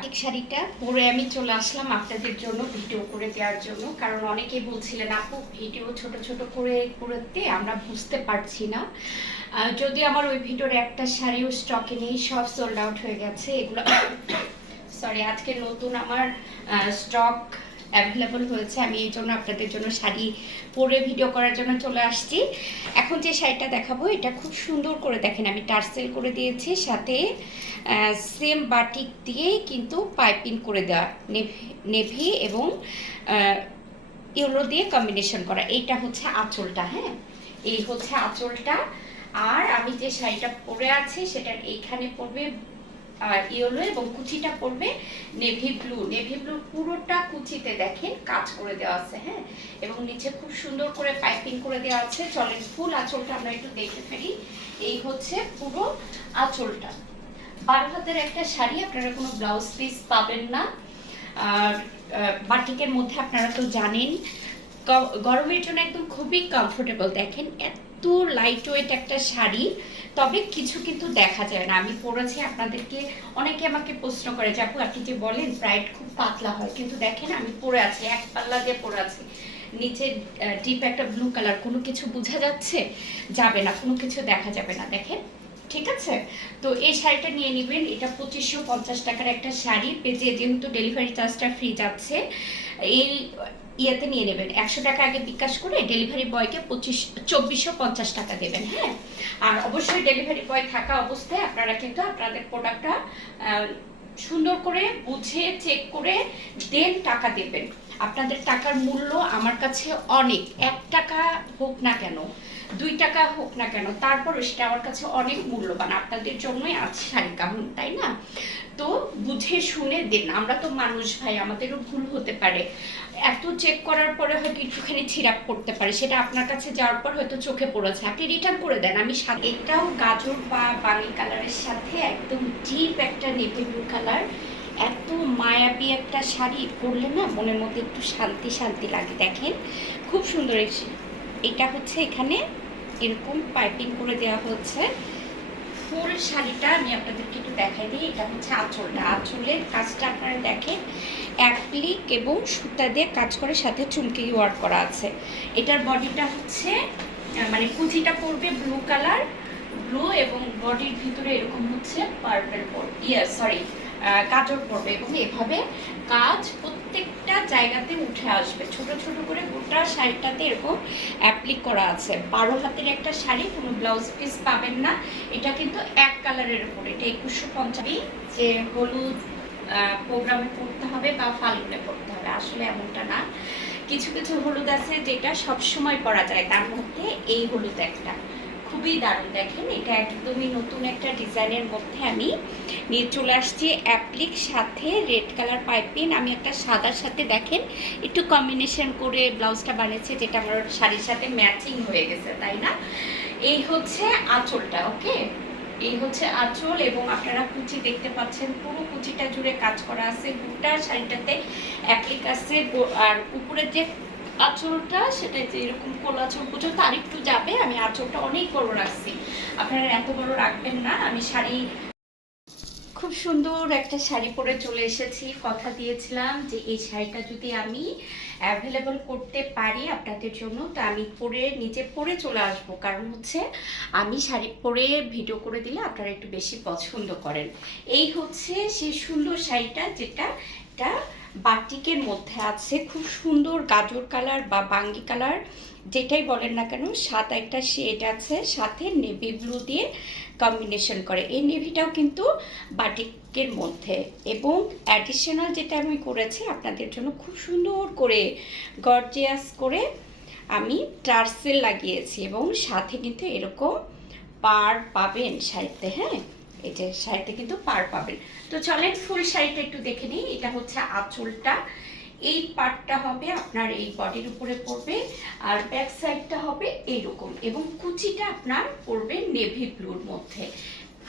Batik শাড়িটা পরে আমি চলে আসলাম আপনাদের জন্য ভিডিও করে দেওয়ার জন্য। কারণ অনেকে বলছিলেন, আপু, ভিডিও ছোট ছোট করে করতে আমরা বুঝতে পারছি না। যদি আমার ওই ভিডিওর একটা শাড়িও স্টকে নেই, সব সোল্ড আউট হয়ে গেছে। এগুলো সরি আজকে নতুন আমার স্টক অ্যাভেলেবল হয়েছে। আমি এই জন্য আপনাদের জন্য শাড়ি পরে ভিডিও করার জন্য চলে আসছি। এখন যে শাড়িটা দেখাবো, এটা খুব সুন্দর করে দেখেন, আমি টার্সেল করে দিয়েছি, সাথে সেম বাটিক দিয়েই কিন্তু পাইপিং করে দেওয়া নেভি নেভি এবং ইউলো দিয়ে কম্বিনেশন করা। এইটা হচ্ছে আঁচলটা হ্যাঁ? এই হচ্ছে আঁচলটা। আর আমি যে শাড়িটা পরে আছি, সেটার এইখানে পড়বে ইয়েলো এবং কুচিটা পড়বে নেভি ব্লু নেভি ব্লু পুরোটা কুচিতে দেখেন কাজ করে দেওয়া আছে হ্যাঁ? এবং নিচে খুব সুন্দর করে পাইপিং করে দেওয়া আছে, চলেন ফুল আঁচলটা আমরা একটু দেখে ফেলি। এই হচ্ছে পুরো আঁচলটা। বারো হাতের একটা শাড়ি, আপনারা কোনো ব্লাউজ পিস পাবেন না। আর বাটিকের মধ্যে আপনারা তো জানেন গরমের জন্য একদম খুবই কমফোর্টেবল দেখেন এত লাইট ওয়েট একটা শাড়ি। তবে কিছু কিন্তু দেখা যায় না। আমি পরেছি আপনাদেরকে অনেকে আমাকে প্রশ্ন করে, যে আপু, আপনি যে বলেন ব্রাইট খুব পাতলা হয়। কিন্তু দেখেন, আমি পরে আছি, এক পাল্লা দিয়ে পরে আছি। নিচে ডিপ একটা ব্লু কালার কোনো কিছু বোঝা যাচ্ছে? যাবে না, কোনো কিছু দেখা যাবে না। দেখেন, ঠিক আছে? তো এই শাড়িটা নিয়ে নেবেন। এটা পঁচিশশো পঞ্চাশ টাকার একটা শাড়ি। পেজে যেহেতু ডেলিভারি চার্জটা ফ্রি যাচ্ছে, এই ইয়েতে নিয়ে নেবেন। একশো টাকা আগে বিকাশ করে ডেলিভারি বয়কে পঁচিশ, চব্বিশশো পঞ্চাশ টাকা দেবেন হ্যাঁ? আর অবশ্যই ডেলিভারি বয় থাকা অবস্থায় আপনারা কিন্তু আপনাদের প্রোডাক্টটা সুন্দর করে বুঝে চেক করে দেন টাকা দেবেন। আপনাদের টাকার মূল্য আমার কাছে অনেক। এক টাকা হোক না কেন দুই টাকা হোক না কেন তারপর সেটা আমার কাছে অনেক মূল্যবান। আপনাদের জন্যই আছে শাড়ি কামন তাই না? তো বুঝে শুনে দিন। আমরা তো মানুষ ভাই, আমাদেরও ভুল হতে পারে। এত চেক করার পরে হয়তো একটুখানি ছিরাপ করতে পারে। সেটা আপনার কাছে যাওয়ার পর হয়তো চোখে পড়েছে। আপনি রিটার্ন করে দেন। আমি এটাও গাজর বা বাঙি কালারের সাথে একদম ডিপ একটা নেভি ব্লু কালার এত মায়াবী একটা শাড়ি। পরলে না মনের মধ্যে একটু শান্তি শান্তি লাগে। দেখেন, খুব সুন্দর এটা হচ্ছে এখানে এরকম পাইপিং করে দেওয়া হচ্ছে। ফুল শাড়িটা আমি আপনাদেরকে একটু দেখাই দিই। এটা হচ্ছে আঁচলটা আঁচলের কাজটা আপনারা দেখেন। অ্যাপ্লিক এবং সুতা দিয়ে কাজ করে, সাথে চুমকি ওয়ার্ক করা আছে। এটার বডিটা হচ্ছে মানে কুচিটা পড়বে ব্লু কালার ব্লু এবং বডির ভিতরে এরকম হচ্ছে পার্পেল পড়বে ইয়ে সরি কাজর পড়বে। এবং এভাবে কাজ প্রত্যেকটা জায়গাতে উঠে আসবে। ছোট ছোট করে গোটা শাড়িটাতে এরকম অ্যাপ্লিক করা আছে। বারো হাতের একটা শাড়ি, কোনো ব্লাউজ পিস পাবেন না। এটা কিন্তু এক কালারের উপর। এটা একুশশো পঞ্চাশ যে হলুদ প্রোগ্রামে পড়তে হবে বা ফাল্গুনে পড়তে হবে। আসলে এমনটা না। কিছু কিছু হলুদ আছে যেটা সব সময় পরা যায়। তার মধ্যে এই হলুদ একটা। খুবই দারুণ। দেখেন, এটা একদমই নতুন একটা ডিজাইনের মধ্যে আমি নিয়ে চলে আসছি অ্যাপ্লিক, সাথে রেড কালার পাইপিং আমি একটা সাদার সাথে, দেখেন, একটু কম্বিনেশন করে ব্লাউজটা বানিয়েছি, যেটা আমার শাড়ির সাথে ম্যাচিং হয়ে গেছে, তাই না? এই হচ্ছে আঁচলটা, ওকে? এই হচ্ছে আঁচল, এবং আপনারা কুচি দেখতে পাচ্ছেন, পুরো কুচিটা জুড়ে কাজ করা আছে। গোটা শাড়িটাতে অ্যাপ্লিক আছে আর উপরের যে আঁচলটা সেটা যে এরকম কোল আঁচল পর্যন্ত আরেকটু যাবে, আমি আঁচলটা অনেক বড় রাখছি। আপনারা এত বড় রাখবেন না, আমি শাড়ি খুব সুন্দর একটা শাড়ি পরে চলে এসেছি। কথা দিয়েছিলাম যে এই শাড়িটা যদি আমি অ্যাভেলেবল করতে পারি আপনাদের জন্য, তো আমি পরে নিচে পরে চলে আসব। কারণ হচ্ছে, আমি শাড়ি পরে ভিডিও করে দিলে আপনারা একটু বেশি পছন্দ করেন। এই হচ্ছে সেই সুন্দর শাড়িটা, যেটা, এটা বাটিকের মধ্যে আছে খুব সুন্দর গাজর কালার বা বাঙ্গি কালার, যেটাই বলেন না কেন সাদা একটা শেড আছে, সাথে নেভি ব্লু দিয়ে কম্বিনেশন করে। এই নেভিটাও কিন্তু বাটিকের মধ্যে। এবং অ্যাডিশনাল যেটা আমি করেছি, আপনাদের জন্য খুব সুন্দর করে গর্জিয়াস করে আমি টার্সেল লাগিয়েছি এবং সাথে কিন্তু এরকম পার পাবেন শাড়িতে হ্যাঁ? যে শাড়িতে কিন্তু পার পাবেন। তো চলেন ফুল শাড়িটা একটু দেখে নিই। এটা হচ্ছে আঁচলটা। এই পার্টটা হবে আপনার এই বডির উপরে পড়বে আর ব্যাক সাইডটা হবে এইরকম এবং কুচিটা আপনার পড়বে নেভি ব্লুর মধ্যে।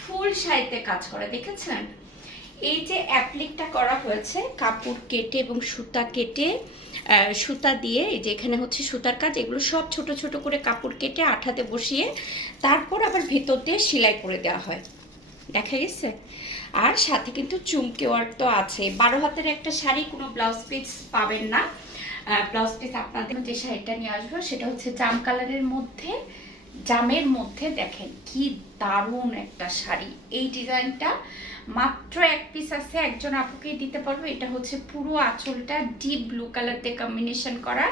ফুল শাড়িতে কাজ করা, দেখেছেন? এই যে অ্যাপ্লিকটা করা হয়েছে, কাপড় কেটে এবং সুতা কেটে সুতা দিয়ে, এই যে এখানে হচ্ছে সুতার কাজ, এগুলো সব ছোট ছোট করে কাপড় কেটে আঠাতে বসিয়ে তারপর আবার ভেতর দিয়ে সেলাই করে দেওয়া হয়। দেখা গেছে? আর সাথে কিন্তু চুমকে ওয়ার্ক তো আছে। বারো হাতের একটা শাড়ি, কোনো ব্লাউজ পিস পাবেন না। ব্লাউজ পিস আপনাদের যে শাড়িটা নিয়ে আসব, সেটা হচ্ছে জাম কালারের মধ্যে, জামের মধ্যে দেখেন কি দারুণ একটা শাড়ি। এই ডিজাইনটা মাত্র এক পিস আছে, একজন আপুকে দিতে পারব। এটা হচ্ছে পুরো আঁচলটা ডিপ ব্লু কালার দিয়ে কম্বিনেশন করা।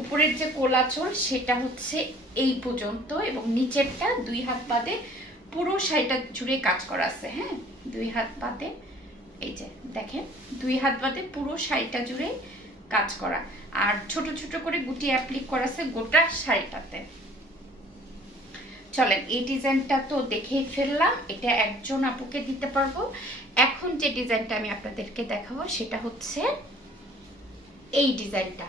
উপরের যে কোলাচল সেটা হচ্ছে এই পর্যন্ত এবং নিচেরটা দুই হাত বাদে পুরো শাড়িটা জুড়ে কাজ করা আছে হ্যাঁ? দুই হাত বাদে, এই যে দেখেন, দুই হাত বাদে পুরো শাড়িটা জুড়ে কাজ করা। আর ছোট ছোট করে গুটি অ্যাপ্লিক করা আছে গোটা শাড়িটাতে। চলেন, এই ডিজাইনটা তো দেখেই ফেললাম, এটা একজন আপুকে দিতে পারব। এখন যে ডিজাইনটা আমি আপনাদেরকে দেখাবো, সেটা হচ্ছে এই ডিজাইনটা,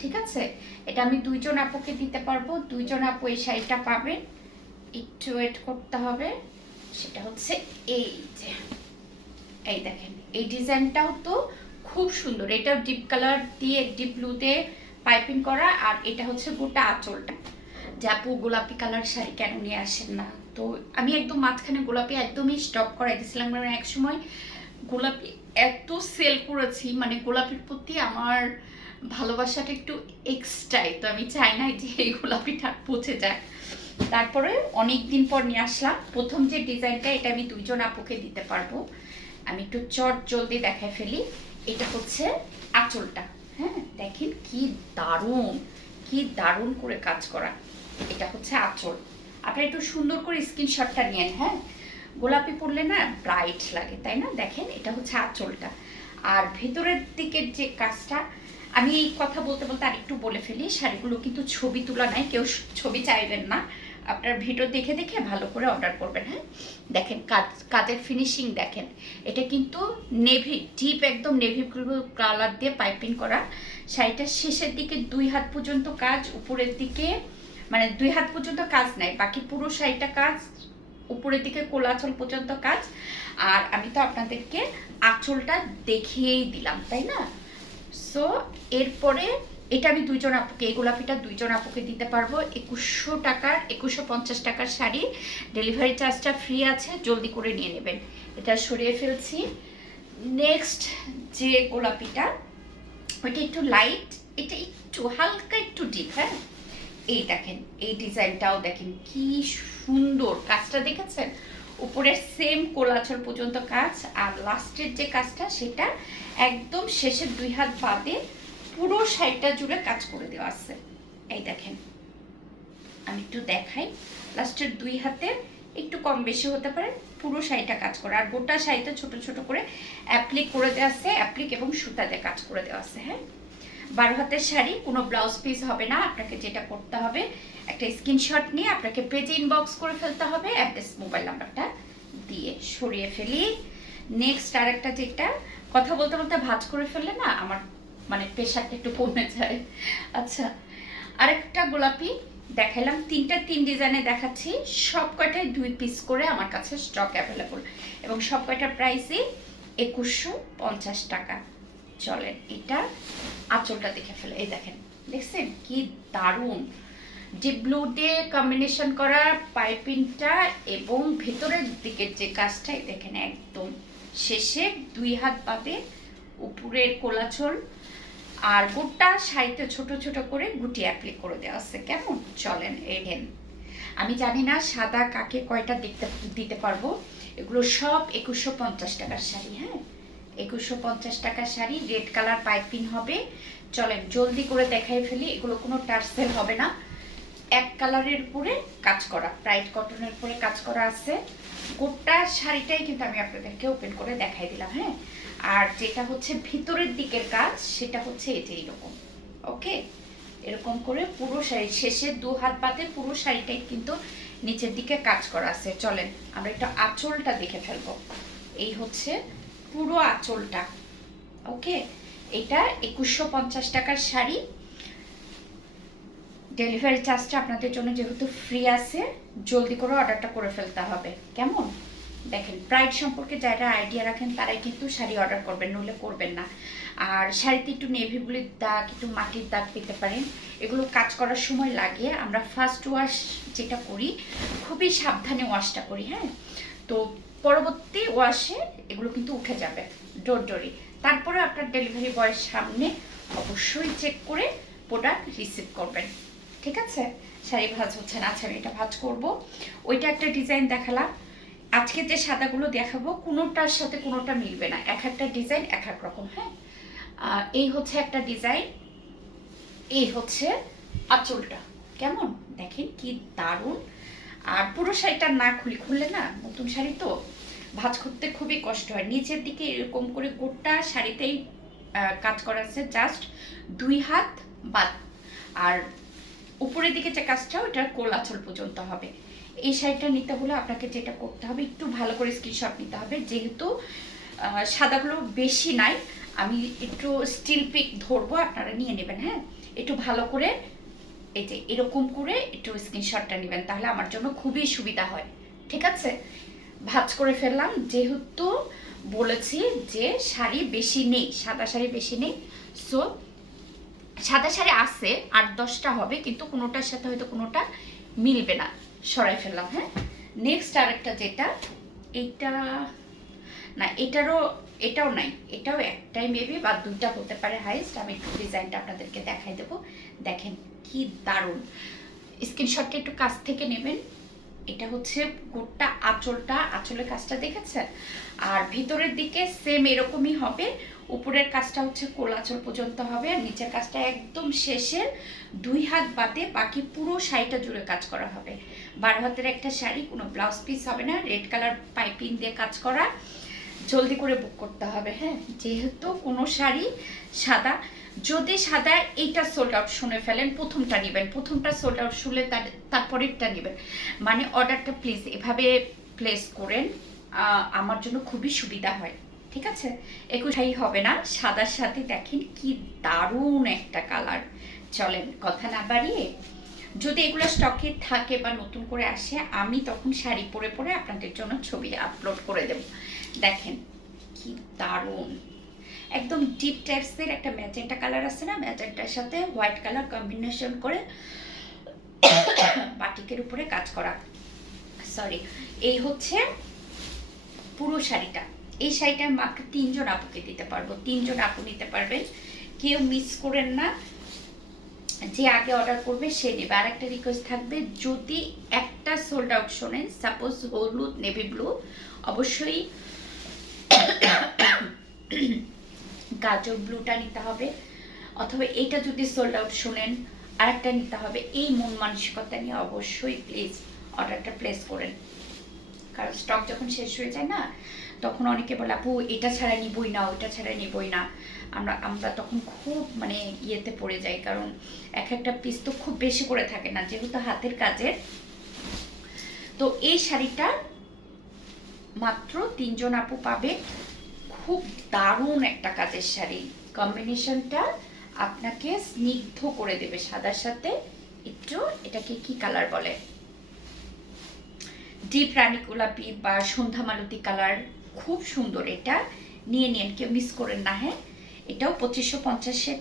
ঠিক আছে? এটা আমি দুইজন আপুকে দিতে পারব, দুইজন আপু এই শাড়িটা পাবেন। একটু ওয়েট করতে হবে। সেটা হচ্ছে এই যে, এই দেখেন, এই ডিজাইনটাও তো খুব সুন্দর। এটা ডিপ কালার দিয়ে ডিপ ব্লুতে পাইপিং করা, আর এটা হচ্ছে গোটা আঁচলটা। যে আপু গোলাপি কালার শাড়ি কেন নিয়ে আসেন না? তো আমি একদম মাঝখানে গোলাপি একদমই স্টপ করাই দিয়েছিলাম কারণ এক সময় গোলাপি এত সেল করেছি মানে গোলাপির প্রতি আমার ভালোবাসাটা একটু এক্সট্রাই তো আমি চাই না যে এই গোলাপিটা পচে যায় তারপরে অনেক দিন পর নিয়ে আসলাম। প্রথম যে ডিজাইনটা, এটা আমি দুইজন আপুকে দিতে পারব। আমি একটু চট জলদি দেখায় ফেলি। এটা হচ্ছে আঁচলটা। হ্যাঁ দেখেন কি দারুণ কি দারুণ করে কাজ করা। এটা হচ্ছে আঁচল। আপনারা একটু সুন্দর করে স্ক্রিনশটটা নিয়েন হ্যাঁ? গোলাপি পরলে না ব্রাইট লাগে, তাই না? দেখেন, এটা হচ্ছে আঁচলটা। আর ভেতরের দিকের যে কাজটা আমি এই কথা বলতে বলতে আরেকটু বলে ফেলি, শাড়িগুলো কিন্তু ছবি তোলা নাই, কেউ ছবি চাইবেন না। আপনার ভিডিও দেখে দেখে ভালো করে অর্ডার করবেন হ্যাঁ? দেখেন কাজ কাজের ফিনিশিং দেখেন। এটা কিন্তু নেভি ডিপ একদম নেভি কালার দিয়ে পাইপিং করা। শাড়িটার শেষের দিকে দুই হাত পর্যন্ত কাজ, উপরের দিকে মানে দুই হাত পর্যন্ত কাজ নাই, বাকি পুরো শাড়িটা কাজ, উপরের দিকে কোলাচল পর্যন্ত কাজ। আর আমি তো আপনাদেরকে আঁচলটা দেখিয়েই দিলাম, তাই না? সো এরপরে এটা আমি দুইজন আপুকে, এই গোলাপিটা দুইজন আপুকে দিতে পারব। একুশশো টাকার, একুশশো পঞ্চাশ টাকার শাড়ি। ডেলিভারি চার্জটা ফ্রি আছে, জলদি করে নিয়ে নেবেন। এটা সরিয়ে ফেলছি। নেক্সট যে গোলাপিটা, ওইটা একটু লাইট এটা একটু হালকা একটু ডিপ হ্যাঁ? এই দেখেন, এই ডিজাইনটাও দেখেন, কি সুন্দর। কাজটা দেখেছেন? উপরের সেম কোলাচল পর্যন্ত কাজ, আর লাস্টের যে কাজটা, সেটা একদম শেষের দুই হাত বাদে পুরো সাইডটা জুড়ে কাজ করে দেওয়া আছে। এই দেখেন, আমি একটু দেখাই। লাস্টের দুই হাতে একটু কম বেশি হতে পারে, পুরো শাড়িটা কাজ করে। আর গোটা শাড়িতে ছোট ছোট করে অ্যাপ্লিক করে দেওয়া আছে অ্যাপ্লিক এবং সুতাতে কাজ করে দেওয়া আছে হ্যাঁ? বারো হাতের শাড়ি, কোনো ব্লাউজ পিস হবে না, আপনাকে যেটা করতে হবে, একটা স্ক্রিনশট নিয়ে আপনাকে পেজে ইনবক্স করে ফেলতে হবে অ্যাড্রেস মোবাইল নাম্বারটা দিয়ে সরিয়ে ফেলি। নেক্সট আর একটা যেটা, কথা বলতে বলতে ভাজ করে ফেললে না আমার মানে প্রেশারটা একটু কমে যায়। আচ্ছা আরেকটা গোলাপি দেখাইলাম, তিনটা তিন ডিজাইনে দেখাচ্ছি সব কয়টাই দুই পিস করে আমার কাছে স্টক অ্যাভেলেবল এবং সব কয়টার প্রাইসই একুশশো পঞ্চাশ টাকা। চলেন এটা আঁচলটা দেখে ফেলে। এই দেখেন, দেখছেন কি দারুণ? ডিপ ব্লু দিয়ে কম্বিনেশন করা পাইপিংটা এবং ভেতরের দিকের যে কাজটাই দেখেন একদম শেষে দুই হাত পাতে উপরের কোলাচল আর গোটা সাইতে ছোট ছোট করে গুটি অ্যাপ্লিক করে দেওয়া আছে। কেমন? চলেন এডেন আমি জানি না সাদা কাকে কয়টা দেখতে দিতে পারব। এগুলো সব একুশশো পঞ্চাশ টাকার শাড়ি হ্যাঁ? একুশশো পঞ্চাশ টাকার শাড়ি, রেড কালার পাইপিং হবে। চলেন, জলদি করে দেখাই ফেলি, এগুলো কোনো টার্সেল হবে না। এক কালারের উপরে কাজ করা ব্রাইট কটনের উপরে কাজ করা আছে। গোটা শাড়িটাই কিন্তু আমি আপনাদেরকে ওপেন করে দেখাই দিলাম হ্যাঁ? আর যেটা হচ্ছে ভিতরের দিকের কাজ, সেটা হচ্ছে এটি এরকম ওকে? এরকম করে পুরো শাড়ি, শেষে দু হাত পাতে পুরো শাড়িটাই কিন্তু নিচের দিকে কাজ করা আছে। চলেন, আমরা একটু আঁচলটা দেখে ফেলব। এই হচ্ছে পুরো আঁচলটা, ওকে? এটা একুশশো পঞ্চাশ টাকার শাড়ি। ডেলিভারি চার্জটা আপনাদের জন্য যেহেতু ফ্রি আছে, জলদি করে অর্ডারটা করে ফেলতে হবে। কেমন? দেখেন প্রাইড সম্পর্কে যারা আইডিয়া রাখেন, তারাই কিন্তু শাড়ি অর্ডার করবেন, নইলে করবেন না। আর শাড়িতে একটু নেভি ব্লুর দাগ, একটু মাটির দাগ পেতে পারেন। এগুলো কাজ করার সময় লাগে। আমরা ফার্স্ট ওয়াশ যেটা করি, খুবই সাবধানে ওয়াশটা করি হ্যাঁ? তো পরবর্তী ওয়াশে এগুলো কিন্তু উঠে যাবে, ডোর ডোরি তারপরে আপনার ডেলিভারি বয়ের সামনে অবশ্যই চেক করে প্রোডাক্ট রিসিভ করবেন। ঠিক আছে? শাড়ি ভাজ হচ্ছে না আচ্ছা আমি এটা ভাজ করব। ওইটা একটা ডিজাইন দেখালাম। আজকে যে সাদাগুলো দেখাবো, কোনোটার সাথে কোনোটা মিলবে না। এক একটা ডিজাইন এক এক রকম হ্যাঁ? এই হচ্ছে একটা ডিজাইন এই হচ্ছে আঁচলটা। কেমন? দেখেন কি দারুণ। আর পুরো শাড়িটা না খুলি, খুললে না নতুন শাড়ি তো? ভাঁজ করতে খুবই কষ্ট হয়। নিচের দিকে এরকম করে গোটা শাড়িতেই কাজ করা আছে। জাস্ট দুই হাত বাদ। আর উপরের দিকে যে কাজটা ওটা কোল আঁচল পর্যন্ত হবে। এই শাড়িটা নিতে হলে আপনাকে যেটা করতে হবে, একটু ভালো করে স্ক্রিনশট নিতে হবে। যেহেতু সাদাগুলো বেশি নাই, আমি একটু স্টিল পিক ধরবো, আপনারা নিয়ে নেবেন হ্যাঁ? একটু ভালো করে, এই যে এরকম করে একটু স্ক্রিনশটটা নেবেন, তাহলে আমার জন্য খুবই সুবিধা হয়। ঠিক আছে? ভাজ করে ফেললাম। যেহেতু বলেছি যে শাড়ি বেশি নেই, সাদা শাড়ি বেশি নেই সো সাদা শাড়ি আছে, আট দশটা হবে, কিন্তু কোনোটার সাথে হয়তো কোনোটা মিলবে না। সরাই ফেললাম হ্যাঁ? নেক্সট আরেকটা যেটা, এইটা, না, এটারও, এটাও নাই, এটাও একটাই মেবি বা দুইটা হতে পারে হাইস্ট আমি একটু ডিজাইনটা আপনাদেরকে দেখাই দেবো। দেখেন কি দারুণ। স্ক্রিনশটটা একটু কাছ থেকে নেবেন। এটা হচ্ছে গোটা আঁচলটা, আঁচলের কাজটা দেখেছেন? আর ভিতরের দিকে সেম এরকমই হবে। উপরের কাজটা হচ্ছে কোলাচল পর্যন্ত হবে আর নিচের কাজটা একদম শেষে দুই হাত বাদে বাকি পুরো শাড়িটা জুড়ে কাজ করা হবে। বারো হাতের একটা শাড়ি, কোনো ব্লাউজ পিস হবে না রেড কালার পাইপিং দিয়ে কাজ করা। জলদি করে বুক করতে হবে হ্যাঁ? যেহেতু কোনো শাড়ি সাদা যদি সাদা, এইটা সোল্ড আউট শুনে ফেলেন, প্রথমটা নেবেন। প্রথমটা সোল্ড আউট শুনলে তার, তারপরেরটা নেবেন। মানে অর্ডারটা প্লিজ এভাবে প্লেস করেন আমার জন্য খুবই সুবিধা হয়। ঠিক আছে? একুশাই হবে না। সাদার সাথে দেখেন কি দারুণ একটা কালার চলেন, কথা না বাড়িয়ে। যদি এগুলো স্টকে থাকে বা নতুন করে আসে, আমি তখন শাড়ি পরে পরে আপনাদের জন্য ছবি আপলোড করে দেব। দেখেন, কি দারুণ। একদম ডিপ টাইপসের একটা ম্যাজেন্টা কালার আছে না ম্যাজেন্টার সাথে হোয়াইট কালার কম্বিনেশন করে বাটিকের উপরে কাজ করা। সরি এই হচ্ছে পুরো শাড়িটা। এই শাড়িটা মাত্র তিনজন আপুকে দিতে পারব। তিনজন আপু নিতে পারবেন। কেউ মিস করেন না। যে আগে অর্ডার করবে, সে নেবে। আর একটা রিকোয়েস্ট থাকবে, যদি একটা সোল্ড আউট শোনেন সাপোজ হলুদ নেভি ব্লু অবশ্যই গাজর ব্লুটা নিতে হবে। অথবা এইটা যদি সোল্ড আউট শোনেন, আরেকটা নিতে হবে। এই মন মানসিকতা নিয়ে অবশ্যই প্লিজ অর্ডারটা প্লেস করেন। কারণ স্টক যখন শেষ হয়ে যায় না, তখন অনেকে বলে, আপু, এটা ছাড়া নিবই না, ওইটা ছাড়া নিবই না। আমরা আমরা তখন খুব মানে ইয়েতে পড়ে যাই। কারণ এক একটা পিস তো খুব বেশি করে থাকে না, যেহেতু হাতের কাজের। তো এই শাড়িটা মাত্র তিনজন আপু পাবে। খুব দারুণ একটা কাজের শাড়ি। কম্বিনেশনটা আপনাকে স্নিগ্ধ করে দেবে সাদার সাথে। একটু এটাকে কি কালার বলে? ডিপ রানী গোলাপি বা সন্ধ্যা মালতী কালার খুব সুন্দর এটা। নিয়ে নিন, কেউ মিস করেন না হ্যাঁ? এটাও পঁচিশশো পঞ্চাশের